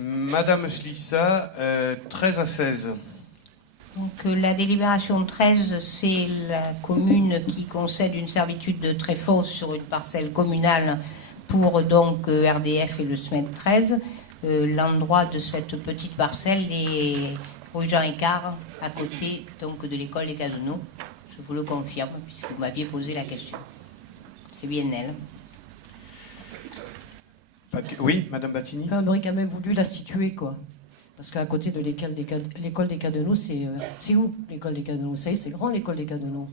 Madame Slissa, 13 à 16. Donc la délibération 13, c'est la commune qui concède une servitude de tréfaux sur une parcelle communale pour donc RDF et le SMED 13. L'endroit de cette petite parcelle est rue Jean Écart, à côté donc de l'école des Casonneaux. Je vous le confirme, puisque vous m'aviez posé la question. C'est bien elle. Oui, Madame Battini. On aurait quand même voulu la situer, quoi. Parce qu'à côté de l'école des Casonneaux, c'est où l'école des Casonneaux? Vous savez, c'est grand l'école des Casonneaux.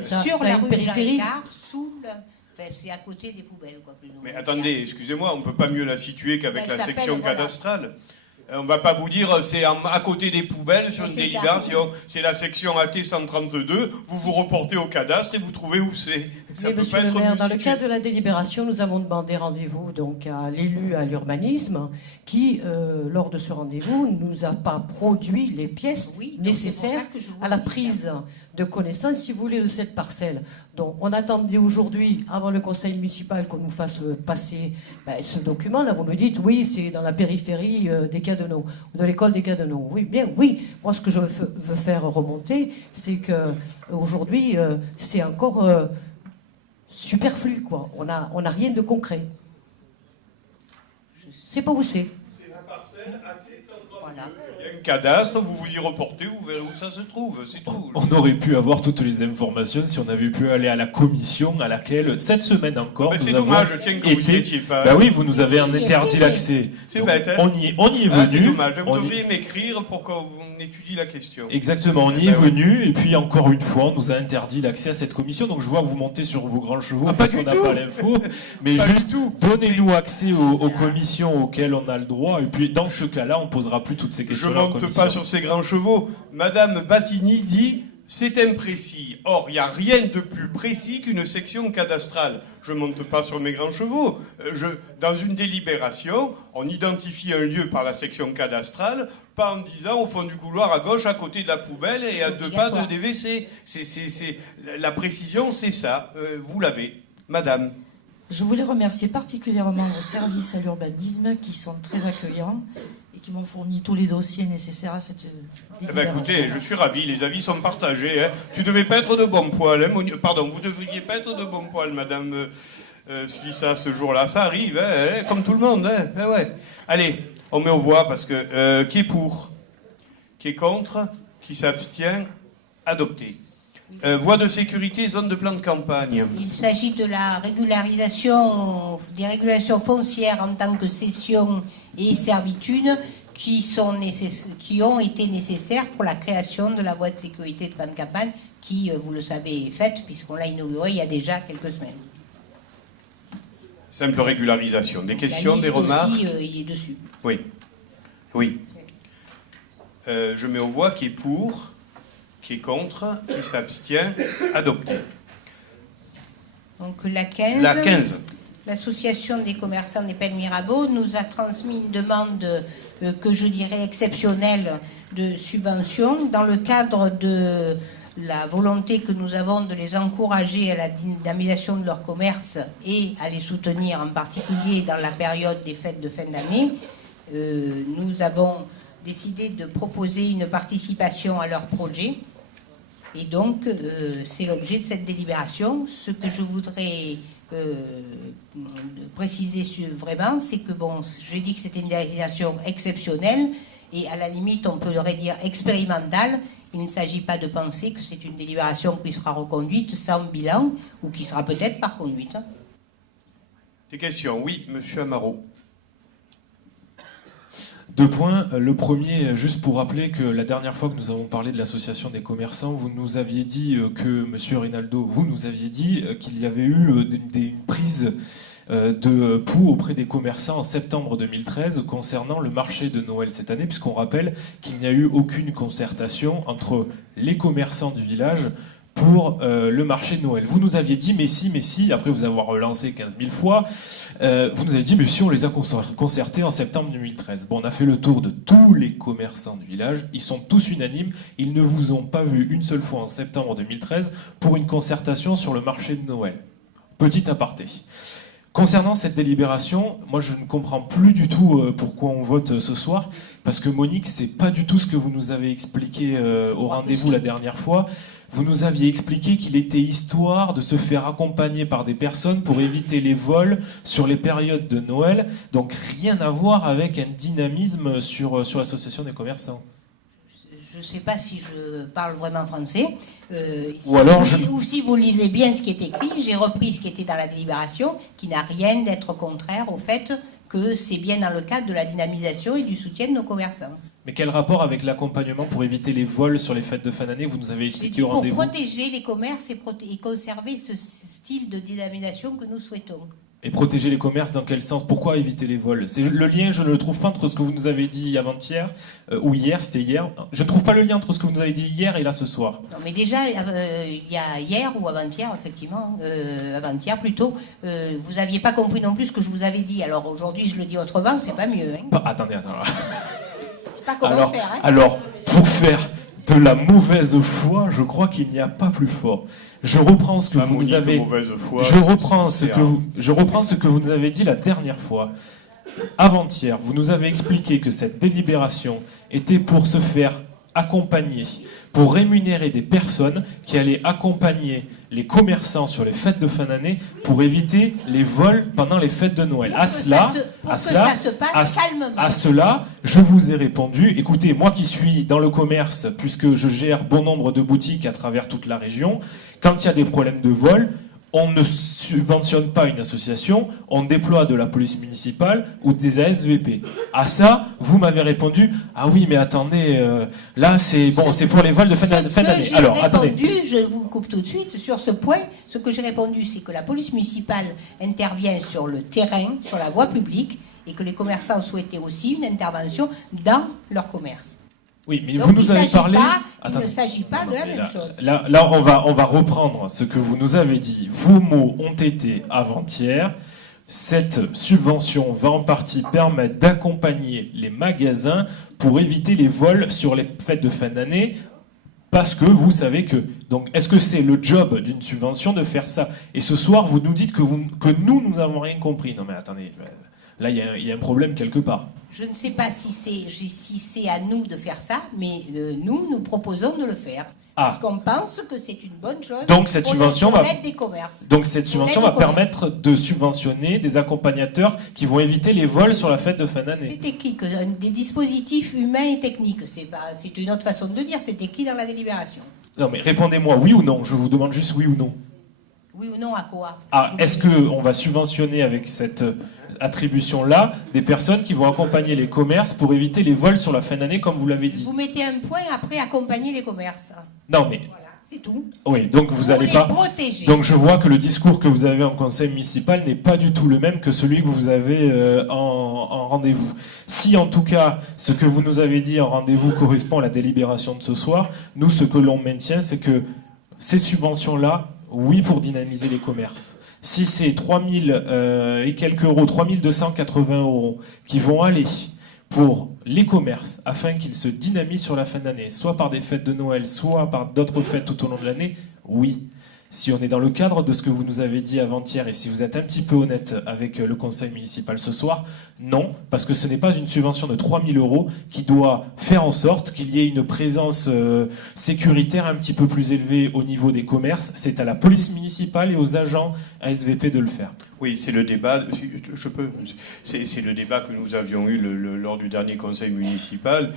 Sur la rue Jean Écart, c'est à côté des poubelles, quoi, plus ou moins. Mais attendez, excusez-moi, on ne peut pas mieux la situer qu'avec la section cadastrale. On ne va pas vous dire c'est à côté des poubelles sur une délibération. C'est la section AT 132. Vous vous reportez au cadastre et vous trouvez où c'est. Ça peut pas être mieux situé. Dans le cadre de la délibération, nous avons demandé rendez-vous donc à l'élu à l'urbanisme qui, lors de ce rendez-vous, nous a pas produit les pièces nécessaires à la prise de connaissance, si vous voulez, de cette parcelle. Donc, on attendait aujourd'hui, avant le conseil municipal, qu'on nous fasse passer ce document-là. Vous nous dites, oui, c'est dans la périphérie des Casonneaux, ou de l'école des Casonneaux. Oui, bien, oui. Moi, ce que je veux faire remonter, c'est qu'aujourd'hui, c'est encore superflu, quoi. On a rien de concret. Je sais pas où c'est. C'est la parcelle AT132. Voilà. Il y a un cadastre, vous vous y reportez, vous verrez où ça se trouve, c'est tout. On aurait pu avoir toutes les informations si on avait pu aller à la commission à laquelle, cette semaine encore, c'est dommage, tiens, que vous n'y étiez pas. Bah oui, vous nous avez interdit l'accès. C'est bête, hein. On y est venu. C'est dommage, vous devriez m'écrire pour qu'on étudie la question. Exactement, on y est venu, et puis encore une fois, on nous a interdit l'accès à cette commission, donc je vois que vous montez sur vos grands chevaux parce qu'on n'a pas l'info, mais juste donnez-nous accès aux commissions auxquelles on a le droit, et puis dans ce cas-là, on posera plus toutes ces questions. Je monte pas sur ces grands chevaux. Madame Battini dit c'est imprécis. Or, il n'y a rien de plus précis qu'une section cadastrale. Je monte pas sur mes grands chevaux. Dans une délibération, on identifie un lieu par la section cadastrale, pas en disant au fond du couloir à gauche, à côté de la poubelle et à 2 pas des WC. La précision, c'est ça. Vous l'avez. Madame. Je voulais remercier particulièrement vos services à l'urbanisme qui sont très accueillants et qui m'ont fourni tous les dossiers nécessaires à cette délibération. Écoutez, je suis ravi, les avis sont partagés. Hein. Tu devais pas être de bon poil. Hein, pardon, vous devriez pas être de bon poil, Madame Slissa, ce jour-là. Ça arrive, hein, comme tout le monde. Hein, ouais. Allez, on met aux voix parce que qui est pour? Qui est contre? Qui s'abstient? Adopté. Voie de sécurité, zone de plan de campagne. Il s'agit de la régularisation, des régulations foncières en tant que cession et servitude qui ont été nécessaires pour la création de la voie de sécurité de plan de campagne qui, vous le savez, est faite puisqu'on l'a inaugurée il y a déjà quelques semaines. Simple régularisation. Des questions, des remarques aussi, il est dessus. Oui. Oui. Je mets aux voix qui est pour, qui est contre, qui s'abstient, adopté. Donc la 15. La 15. L'association des commerçants des Pennes Mirabeau nous a transmis une demande que je dirais exceptionnelle de subvention dans le cadre de la volonté que nous avons de les encourager à la dynamisation de leur commerce et à les soutenir en particulier dans la période des fêtes de fin d'année. Nous avons décidé de proposer une participation à leur projet. Et donc, c'est l'objet de cette délibération. Ce que je voudrais préciser vraiment, c'est que, bon, je dis que c'était une délibération exceptionnelle, et à la limite, on pourrait dire expérimentale. Il ne s'agit pas de penser que c'est une délibération qui sera reconduite sans bilan, ou qui sera peut-être pas conduite. Des questions? Oui, monsieur Amaro. 2 points. Le premier, juste pour rappeler que la dernière fois que nous avons parlé de l'association des commerçants, vous nous aviez dit que, monsieur Rinaldo, vous nous aviez dit qu'il y avait eu une prise de pouls auprès des commerçants en septembre 2013 concernant le marché de Noël cette année, puisqu'on rappelle qu'il n'y a eu aucune concertation entre les commerçants du village pour le marché de Noël. Vous nous aviez dit, mais si, après vous avoir relancé 15 000 fois, vous nous avez dit, mais si, on les a concertés en septembre 2013. Bon, on a fait le tour de tous les commerçants du village, ils sont tous unanimes, ils ne vous ont pas vu une seule fois en septembre 2013 pour une concertation sur le marché de Noël. Petit aparté. Concernant cette délibération, moi je ne comprends plus du tout pourquoi on vote ce soir, parce que Monique, c'est pas du tout ce que vous nous avez expliqué au rendez-vous la dernière fois. Vous nous aviez expliqué qu'il était histoire de se faire accompagner par des personnes pour éviter les vols sur les périodes de Noël, donc rien à voir avec un dynamisme sur l'association des commerçants. Je ne sais pas si je parle vraiment français. Ou si vous lisez bien ce qui est écrit, j'ai repris ce qui était dans la délibération, qui n'a rien d'être contraire au fait que c'est bien dans le cadre de la dynamisation et du soutien de nos commerçants. Mais quel rapport avec l'accompagnement pour éviter les vols sur les fêtes de fin d'année? Vous nous avez expliqué au rendez-vous. Pour protéger les commerces et conserver ce style de dynamisation que nous souhaitons. Et protéger les commerces dans quel sens? Pourquoi éviter les vols? C'est le lien, je ne le trouve pas entre ce que vous nous avez dit avant-hier, ou hier, c'était hier. Je ne trouve pas le lien entre ce que vous nous avez dit hier et là ce soir. Non, mais déjà, il y a hier ou avant-hier, effectivement, avant-hier plutôt, vous n'aviez pas compris non plus ce que je vous avais dit. Alors aujourd'hui, je le dis autrement, c'est pas mieux. Hein. Attendez. Pas comment faire. Hein. Alors, pour faire de la mauvaise foi, je crois qu'il n'y a pas plus fort. Je reprends ce que vous nous avez. Je reprends ce que vous nous avez dit la dernière fois. Avant-hier, vous nous avez expliqué que cette délibération était pour se faire accompagner, pour rémunérer des personnes qui allaient accompagner les commerçants sur les fêtes de fin d'année pour éviter les vols pendant les fêtes de Noël. À cela, je vous ai répondu, écoutez, moi qui suis dans le commerce, puisque je gère bon nombre de boutiques à travers toute la région, quand il y a des problèmes de vol, on ne subventionne pas une association, on déploie de la police municipale ou des ASVP. À ça, vous m'avez répondu, ah oui, mais attendez, là c'est bon, c'est pour les vols de fin d'année. Alors, attendez. Je vous coupe tout de suite sur ce point. Ce que j'ai répondu, c'est que la police municipale intervient sur le terrain, sur la voie publique, et que les commerçants souhaitaient aussi une intervention dans leur commerce. Oui, mais donc, vous nous avez parlé. Il ne s'agit pas de la même chose. Là, on va reprendre ce que vous nous avez dit. Vos mots ont été avant-hier. Cette subvention va en partie permettre d'accompagner les magasins pour éviter les vols sur les fêtes de fin d'année. Parce que vous savez que... Donc, est-ce que c'est le job d'une subvention de faire ça? Et ce soir, vous nous dites que nous n'avons rien compris. Non mais attendez, là, il y a un problème quelque part. Je ne sais pas si c'est à nous de faire ça, mais nous proposons de le faire. Parce qu'on pense que c'est une bonne chose. Donc cette subvention des commerces. Donc cette subvention va permettre de subventionner des accompagnateurs qui vont éviter les vols sur la fête de fin d'année. C'est écrit que des dispositifs humains et techniques. C'est une autre façon de le dire. C'est écrit dans la délibération. Non mais répondez-moi oui ou non. Je vous demande juste oui ou non. Oui ou non à quoi? Est-ce qu'on va subventionner avec cette attribution-là des personnes qui vont accompagner les commerces pour éviter les vols sur la fin d'année, comme vous l'avez dit? Vous mettez un point après accompagner les commerces. Non, mais... Voilà, c'est tout. Oui, donc vous n'allez pas... protéger. Donc je vois que le discours que vous avez en conseil municipal n'est pas du tout le même que celui que vous avez en rendez-vous. Si en tout cas, ce que vous nous avez dit en rendez-vous correspond à la délibération de ce soir, nous, ce que l'on maintient, c'est que ces subventions-là, oui, pour dynamiser les commerces. Si c'est 3000 et quelques euros, 3280 euros qui vont aller pour les commerces afin qu'ils se dynamisent sur la fin d'année, soit par des fêtes de Noël, soit par d'autres fêtes tout au long de l'année, oui. Si on est dans le cadre de ce que vous nous avez dit avant-hier et si vous êtes un petit peu honnête avec le conseil municipal ce soir, non, parce que ce n'est pas une subvention de 3000 euros qui doit faire en sorte qu'il y ait une présence sécuritaire un petit peu plus élevée au niveau des commerces. C'est à la police municipale et aux agents ASVP de le faire. Oui, c'est le débat. C'est le débat que nous avions eu lors du dernier conseil municipal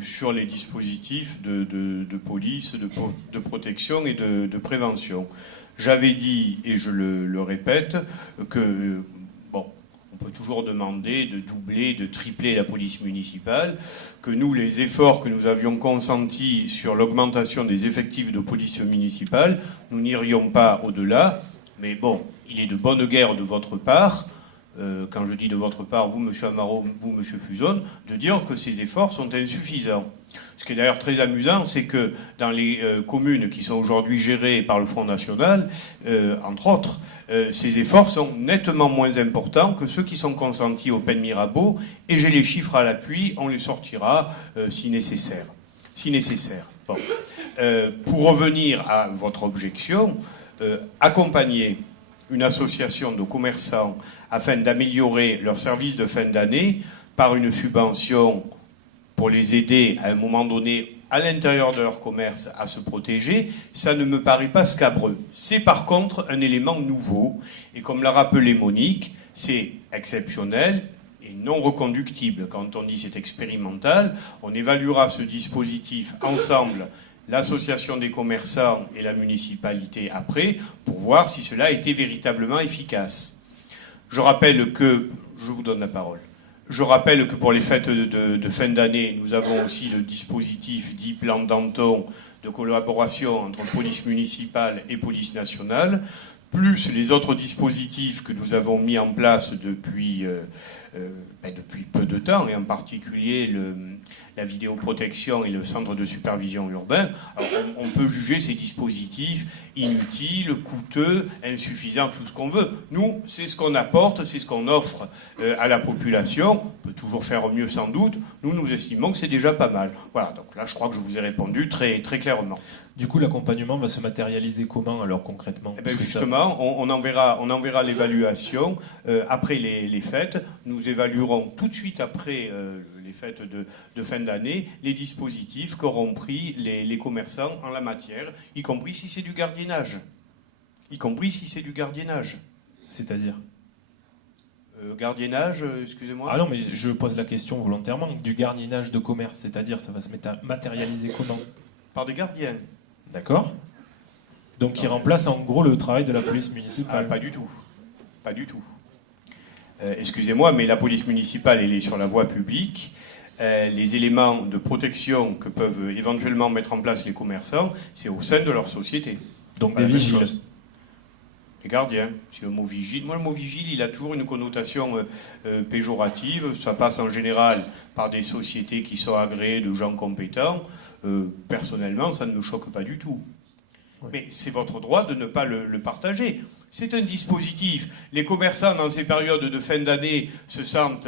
sur les dispositifs de police, de protection et de prévention. J'avais dit, et je le répète, que on peut toujours demander de doubler, de tripler la police municipale, que nous, les efforts que nous avions consentis sur l'augmentation des effectifs de police municipale, nous n'irions pas au-delà. Mais bon, il est de bonne guerre de votre part, quand je dis de votre part, vous, M. Amaro, vous, M. Fuzon, de dire que ces efforts sont insuffisants. Ce qui est d'ailleurs très amusant, c'est que dans les communes qui sont aujourd'hui gérées par le Front National, entre autres, ces efforts sont nettement moins importants que ceux qui sont consentis au Pen Mirabeau, et j'ai les chiffres à l'appui, on les sortira si nécessaire. Bon. Pour revenir à votre objection, accompagner une association de commerçants afin d'améliorer leur service de fin d'année par une subvention pour les aider à un moment donné à l'intérieur de leur commerce à se protéger, ça ne me paraît pas scabreux. C'est par contre un élément nouveau, et comme l'a rappelé Monique, c'est exceptionnel et non reconductible. Quand on dit c'est expérimental, on évaluera ce dispositif ensemble, l'association des commerçants et la municipalité après, pour voir si cela a été véritablement efficace. Je rappelle que, je vous donne la parole, je rappelle que pour les fêtes de fin d'année, nous avons aussi le dispositif dit plan Danton de collaboration entre police municipale et police nationale, plus les autres dispositifs que nous avons mis en place depuis peu de temps, et en particulier la vidéoprotection et le centre de supervision urbain. Alors, on peut juger ces dispositifs inutiles, coûteux, insuffisants, tout ce qu'on veut. Nous, c'est ce qu'on apporte, c'est ce qu'on offre à la population. On peut toujours faire mieux sans doute. Nous estimons que c'est déjà pas mal. Voilà, donc là, je crois que je vous ai répondu très, très clairement. Du coup, l'accompagnement va se matérialiser comment, alors, concrètement? Justement, on enverra l'évaluation après les fêtes. Nous évaluerons tout de suite après les fêtes de fin d'année les dispositifs qu'auront pris les commerçants en la matière, y compris si c'est du gardiennage. C'est-à-dire gardiennage, excusez-moi. Ah non, mais je pose la question volontairement. Du gardiennage de commerce, c'est-à-dire ça va se matérialiser comment? Par des gardiens. D'accord. Donc qui remplace en gros le travail de la police municipale. Pas du tout. Excusez-moi, mais la police municipale, elle est sur la voie publique. Les éléments de protection que peuvent éventuellement mettre en place les commerçants, c'est au sein de leur société. Donc des vigiles. Les gardiens. C'est le mot vigile. Moi, le mot vigile, il a toujours une connotation péjorative. Ça passe en général par des sociétés qui sont agréées de gens compétents. Personnellement, ça ne me choque pas du tout. Ouais. Mais c'est votre droit de ne pas le partager. C'est un dispositif. Les commerçants, dans ces périodes de fin d'année, se sentent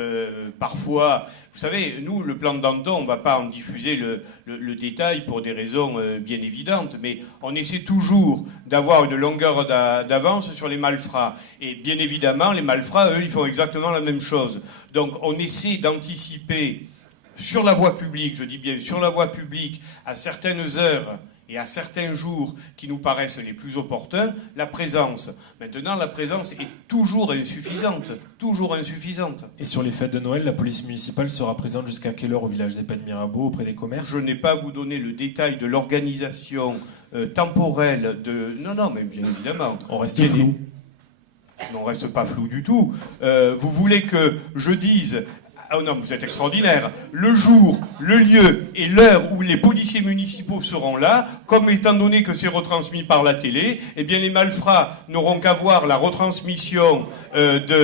parfois... Vous savez, nous, le plan de Danton, on ne va pas en diffuser le détail pour des raisons bien évidentes, mais on essaie toujours d'avoir une longueur d'avance sur les malfrats. Et bien évidemment, les malfrats, eux, ils font exactement la même chose. Donc on essaie d'anticiper sur la voie publique, je dis bien sur la voie publique, à certaines heures et à certains jours qui nous paraissent les plus opportuns, la présence. Maintenant, la présence est toujours insuffisante. Et sur les fêtes de Noël, la police municipale sera présente jusqu'à quelle heure au village des Pennes-Mirabeau, auprès des commerces? Je n'ai pas à vous donner le détail de l'organisation temporelle de... Non, mais bien évidemment. On reste flou. On ne reste pas flou du tout. Vous voulez que je dise... Oh non, vous êtes extraordinaire. Le jour, le lieu et l'heure où les policiers municipaux seront là, comme étant donné que c'est retransmis par la télé, eh bien les malfrats n'auront qu'à voir la retransmission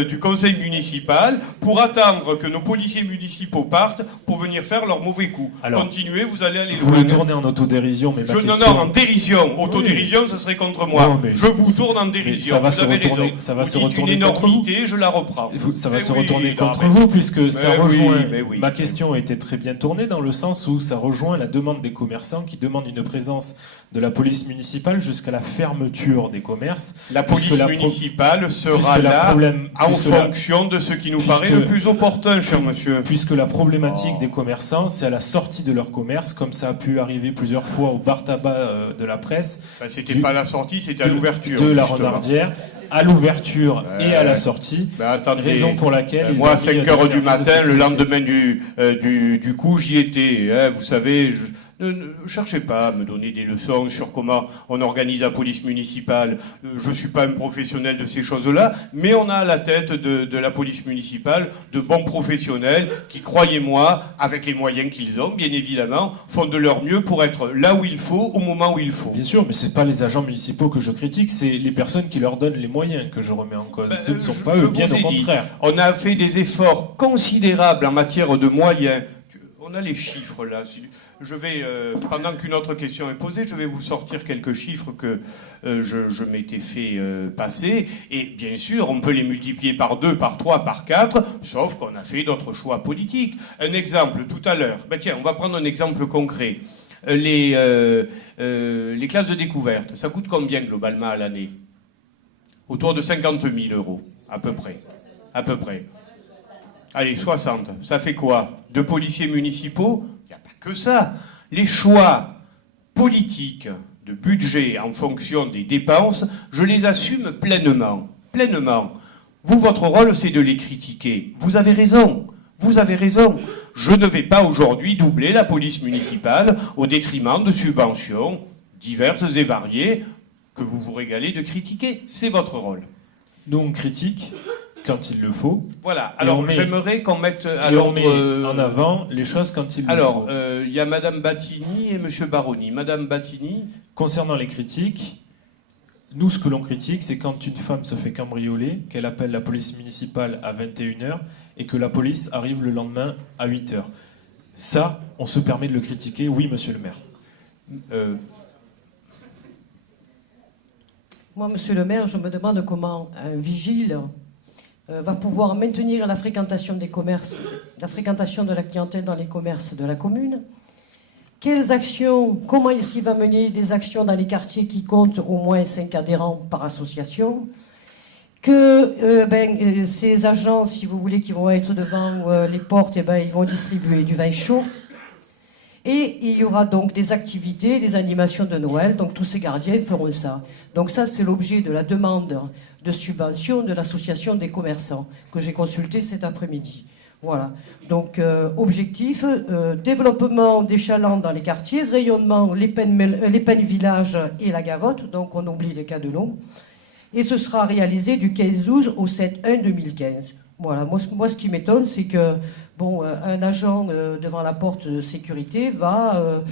du conseil municipal pour attendre que nos policiers municipaux partent pour venir faire leur mauvais coup. Alors, continuez, vous allez aller loin. Vous le tournez en autodérision, mais Non, en dérision. Autodérision, oui. Ça serait contre moi. Non, je vous tourne en dérision. Ça va se retourner, ça va se retourner contre vous. Je la reprends. Ça va se retourner contre vous, puisque ça rejoint... Ma question était très bien tournée dans le sens où ça rejoint la demande des commerçants qui demandent une présence de la police municipale jusqu'à la fermeture des commerces. La police municipale sera là en fonction de ce qui nous paraît le plus opportun, cher monsieur. Puisque la problématique des commerçants, c'est à la sortie de leur commerce, comme ça a pu arriver plusieurs fois au bar tabac de la presse. C'était pas la sortie, c'était à l'ouverture. De la Renardière, à l'ouverture et à la sortie. Attendez, raison pour laquelle... moi, à 5 heures du matin, le lendemain du coup, j'y étais. Vous savez... Ne cherchez pas à me donner des leçons sur comment on organise la police municipale. Je ne suis pas un professionnel de ces choses-là, mais on a à la tête de la police municipale de bons professionnels qui, croyez-moi, avec les moyens qu'ils ont, bien évidemment, font de leur mieux pour être là où il faut, au moment où il faut. Bien sûr, mais ce n'est pas les agents municipaux que je critique, c'est les personnes qui leur donnent les moyens que je remets en cause. Ce ne sont pas eux, bien au contraire. On a fait des efforts considérables en matière de moyens. On a les chiffres là. Je vais, pendant qu'une autre question est posée, je vais vous sortir quelques chiffres que je m'étais fait passer. Et bien sûr, on peut les multiplier par 2, par 3, par 4, sauf qu'on a fait d'autres choix politiques. Un exemple, tout à l'heure. Tiens, on va prendre un exemple concret. Les classes de découverte, ça coûte combien globalement à l'année? Autour de 50 000 euros, à peu près. À peu près. Allez, 60. Ça fait quoi? 2 policiers municipaux? Il n'y a pas que ça. Les choix politiques de budget en fonction des dépenses, je les assume pleinement. Pleinement. Vous, votre rôle, c'est de les critiquer. Vous avez raison. Vous avez raison. Je ne vais pas aujourd'hui doubler la police municipale au détriment de subventions diverses et variées que vous vous régalez de critiquer. C'est votre rôle. Nous, on critique quand il le faut. Voilà. Alors, j'aimerais qu'on mette à l'ordre en avant les choses quand il le faut. Alors, il y a Madame Battini et Monsieur Baroni. Madame Battini. Concernant les critiques, nous, ce que l'on critique, c'est quand une femme se fait cambrioler, qu'elle appelle la police municipale à 21h et que la police arrive le lendemain à 8h. Ça, on se permet de le critiquer, oui, monsieur le maire. Moi, monsieur le maire, je me demande comment un vigile va pouvoir maintenir la fréquentation des commerces, la fréquentation de la clientèle dans les commerces de la commune. Quelles actions, comment est-ce qu'il va mener des actions dans les quartiers qui comptent au moins 5 adhérents par association? Que ces agents, si vous voulez, qui vont être devant les portes, ils vont distribuer du vin chaud. Et il y aura donc des activités, des animations de Noël. Donc tous ces gardiens feront ça. Donc ça, c'est l'objet de la demande de subvention de l'association des commerçants que j'ai consultée cet après-midi. Voilà. Donc objectif, développement des chalands dans les quartiers, rayonnement les peines villages et la Gavotte. Donc on oublie les cas de l'eau. Et ce sera réalisé du 15-12 au 7-1-2015. Voilà, moi ce qui m'étonne, c'est que un agent devant la porte de sécurité va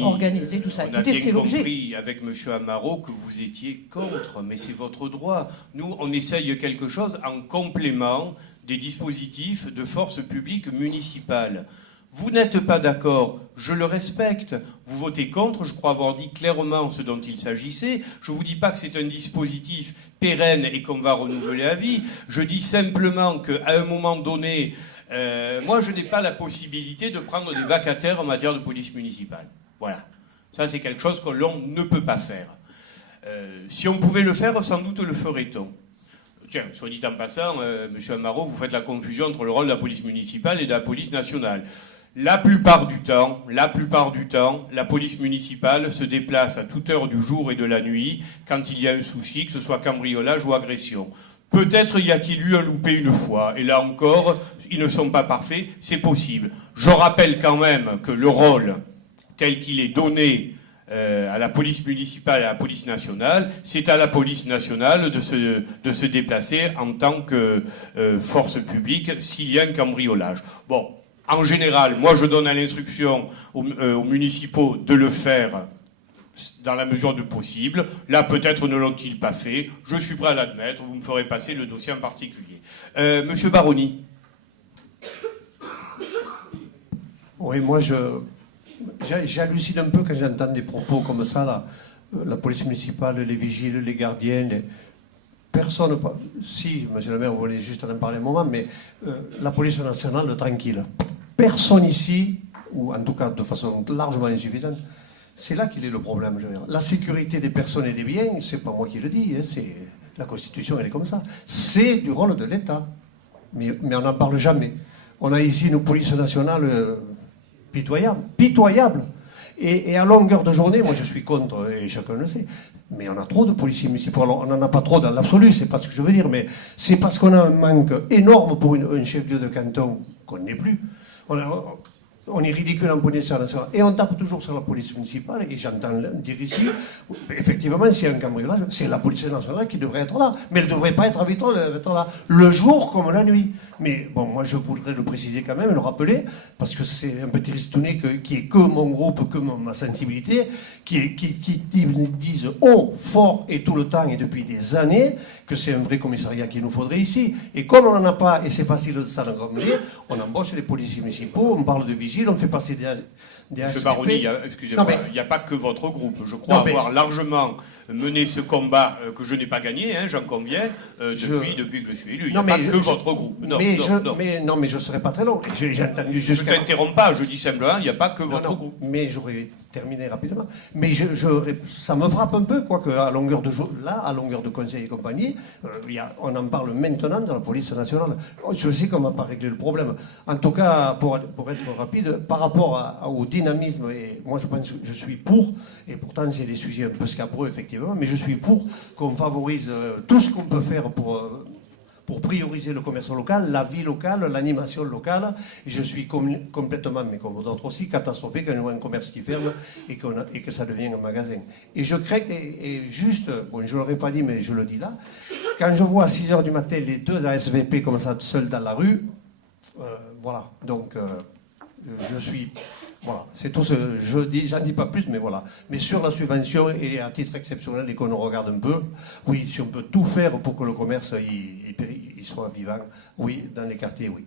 organiser tout ça. On a bien compris avec M. Amaro que vous étiez contre, mais c'est votre droit. Nous, on essaye quelque chose en complément des dispositifs de force publique municipale. Vous n'êtes pas d'accord, je le respecte. Vous votez contre, je crois avoir dit clairement ce dont il s'agissait. Je ne vous dis pas que c'est un dispositif pérenne et qu'on va renouveler à vie. Je dis simplement qu'à un moment donné, moi je n'ai pas la possibilité de prendre des vacataires en matière de police municipale. Voilà. Ça c'est quelque chose que l'on ne peut pas faire. Si on pouvait le faire, sans doute le ferait-on. Tiens, soit dit en passant, M. Amaro, vous faites la confusion entre le rôle de la police municipale et de la police nationale. La plupart du temps, la police municipale se déplace à toute heure du jour et de la nuit quand il y a un souci, que ce soit cambriolage ou agression. Peut-être y a-t-il eu un loupé une fois, et là encore, ils ne sont pas parfaits, c'est possible. Je rappelle quand même que le rôle tel qu'il est donné à la police municipale et à la police nationale, c'est à la police nationale de se déplacer en tant que force publique s'il y a un cambriolage. Bon. En général, moi je donne à l'instruction aux municipaux de le faire dans la mesure du possible. Là, peut-être ne l'ont-ils pas fait. Je suis prêt à l'admettre. Vous me ferez passer le dossier en particulier. Monsieur Baroni. Oui, moi j'hallucine un peu quand j'entends des propos comme ça, là. La police municipale, les vigiles, les gardiens... Personne... Si, monsieur le maire, vous voulez juste en parler un moment, mais la police nationale, tranquille. Personne ici, ou en tout cas de façon largement insuffisante, c'est là qu'il est le problème. Je veux dire. La sécurité des personnes et des biens, c'est pas moi qui le dis, hein, c'est la Constitution, elle est comme ça. C'est du rôle de l'État. Mais on n'en parle jamais. On a ici une police nationale pitoyable. Et à longueur de journée, moi je suis contre, et chacun le sait, mais on a trop de policiers municipaux. Alors, on n'en a pas trop dans l'absolu, c'est pas ce que je veux dire, mais c'est parce qu'on a un manque énorme pour un chef-lieu de canton qu'on n'est plus. On est ridicule en police nationale. Et on tape toujours sur la police municipale, et j'entends dire ici, effectivement, s'il y a un cambriolage, c'est la police nationale qui devrait être là. Mais elle ne devrait pas être là le jour comme la nuit. Mais bon, moi je voudrais le préciser quand même, le rappeler, parce que c'est un peu tristouné qu'il n'y ait que mon groupe, que ma sensibilité, qui disent haut, fort et tout le temps et depuis des années que c'est un vrai commissariat qu'il nous faudrait ici. Et comme on n'en a pas, et c'est facile de s'en encombrer, on embauche les policiers municipaux, on parle de vigiles, on fait passer des Monsieur Baroni, excusez-moi, il n'y a pas que votre groupe. Je crois avoir largement mené ce combat que je n'ai pas gagné, hein, j'en conviens, depuis que je suis élu. Il n'y a pas que votre groupe. Non, mais je ne serai pas très long. J'ai entendu je ne t'interromps pas, je dis simplement, il n'y a pas que votre groupe. Mais j'aurais terminer rapidement. Mais ça me frappe un peu, quoique à longueur de jour, là, à longueur de conseil et compagnie, on en parle maintenant dans la police nationale. Je sais qu'on ne va pas régler le problème. En tout cas, pour être rapide, par rapport au dynamisme, et moi je pense que je suis pour, et pourtant c'est des sujets un peu scabreux effectivement, mais je suis pour qu'on favorise tout ce qu'on peut faire pour prioriser le commerce local, la vie locale, l'animation locale. Et je suis complètement, mais comme d'autres aussi, catastrophé quand on voit un commerce qui ferme et que ça devient un magasin. Et je crains, et juste, bon, je ne l'aurais pas dit, mais je le dis là, quand je vois à 6h du matin les deux ASVP comme ça seuls dans la rue, voilà, donc je suis... Voilà, c'est tout ce que je dis, j'en dis pas plus, mais voilà. Mais sur la subvention, et à titre exceptionnel, et qu'on nous regarde un peu, oui, si on peut tout faire pour que le commerce il soit vivant, oui, dans les quartiers, oui.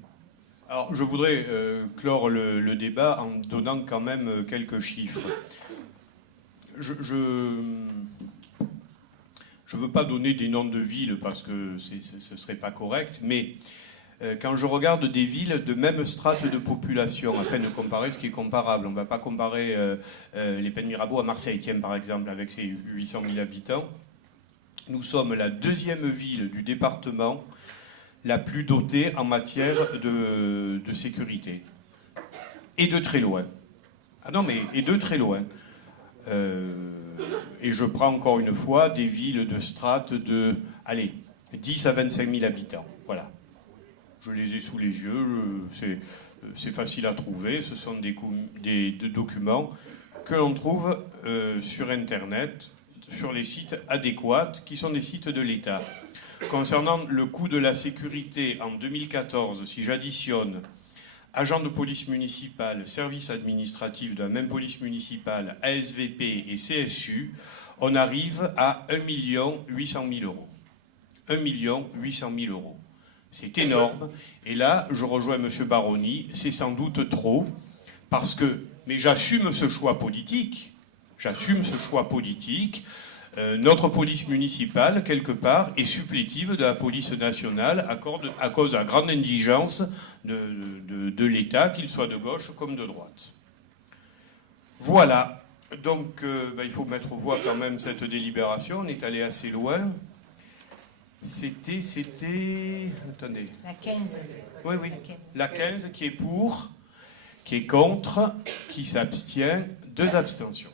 Alors, je voudrais clore le débat en donnant quand même quelques chiffres. Je veux pas donner des noms de villes parce que ce serait pas correct, mais quand je regarde des villes de même strate de population, afin de comparer ce qui est comparable, on ne va pas comparer les Pennes Mirabeau à Marseille, tiens, par exemple, avec ses 800 000 habitants. Nous sommes la deuxième ville du département la plus dotée en matière de sécurité. Et de très loin. Ah non, mais et de très loin. Et je prends encore une fois des villes de strate de, allez, 10 à 25 000 habitants. Voilà. Je les ai sous les yeux, c'est facile à trouver, ce sont des documents que l'on trouve sur Internet, sur les sites adéquats, qui sont des sites de l'État. Concernant le coût de la sécurité en 2014, si j'additionne agents de police municipale, services administratifs de la même police municipale, ASVP et CSU, on arrive à 1 800 000 euros. 1 800 000 euros. C'est énorme. Et là, je rejoins M. Baroni, c'est sans doute trop, parce que, mais j'assume ce choix politique. J'assume ce choix politique. Notre police municipale, quelque part, est supplétive de la police nationale à cause de la grande indigence de l'État, qu'il soit de gauche comme de droite. Voilà. Donc, il faut mettre aux voix quand même cette délibération. On est allé assez loin. C'était... Attendez. La 15. Oui. La 15 qui est pour, qui est contre, qui s'abstient. 2 abstentions.